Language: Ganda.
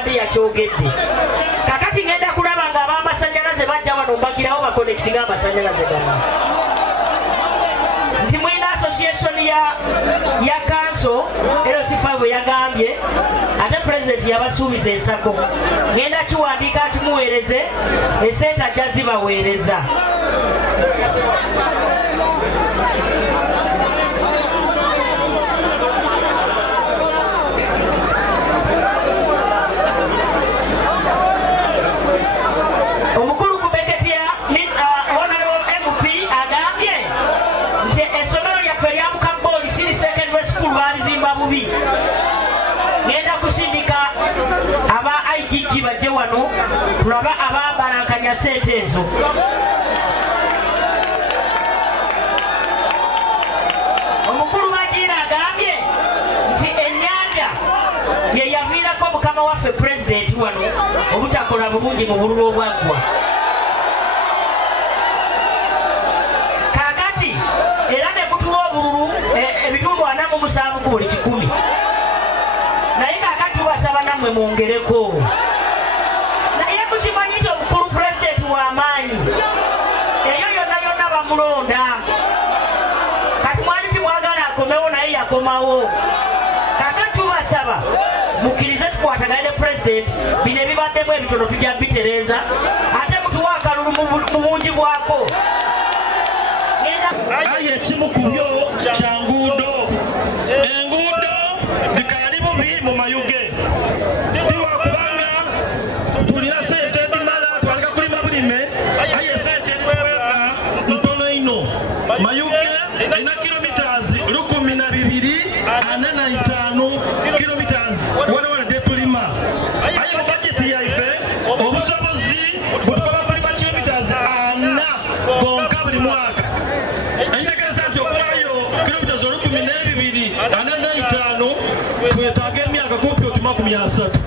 abadde yakyogedde. Kakati ngenda kulaba nga ab'amasannyalaze bajja wano mbagirawo bakonnekitinga amasannyalaze gano. Nti mwina association ya council LC5 bwe yagambye ate president yabasuubiza ensako. Ngenda kiwandiika kimuweereze esente ajja zibaweereza. Omukulu ku Beketia Honorable MP agambye nti essomero lyaffe lya Mukaboli Senior Secondary School baalizimba bubi. Ngenda kusindika aba IGG bajje wano tulaba abambalankanya ssente ezo. Omukulu Bagira agambye nti ennyanja ye yaviirako mukama waffe president wano obutakola bulungi mu bululu obwaggwa. Kaakati era ne kutuwa obululu ebitundu 47 ku buli 100. Naye kaakati tubasaba nammwe mwongereko. Naye mukimanyi nti omukulu president w'amaanyi eyo yonna yonna bamulonda. Kati mwali timwagala akomewo naye yakomawo. Kaakati tubasaba mukkirize tukwatagane ne president bino ebibaddemu ebitono tujja bitereeza ate mutuwa akalulu mu bungi bwako. Aye ekimu ku byo kya nguudo. Enguudo bikaali bubi mu mayuge. Tiwakubanga tulina ssente ebimala twaleka kulima bulime aye ssente ebiwebwa ntono ino. Mayuge erina kilometers 1245 kilometers waliwo de tulima. Aye mu bajeti yaife obusobozi butukola kulima kilometers 4 gonka buli mwaka. Entegeeza nti okuwayo kilometers 1245 twetaaga emyaka kumpi otima 30.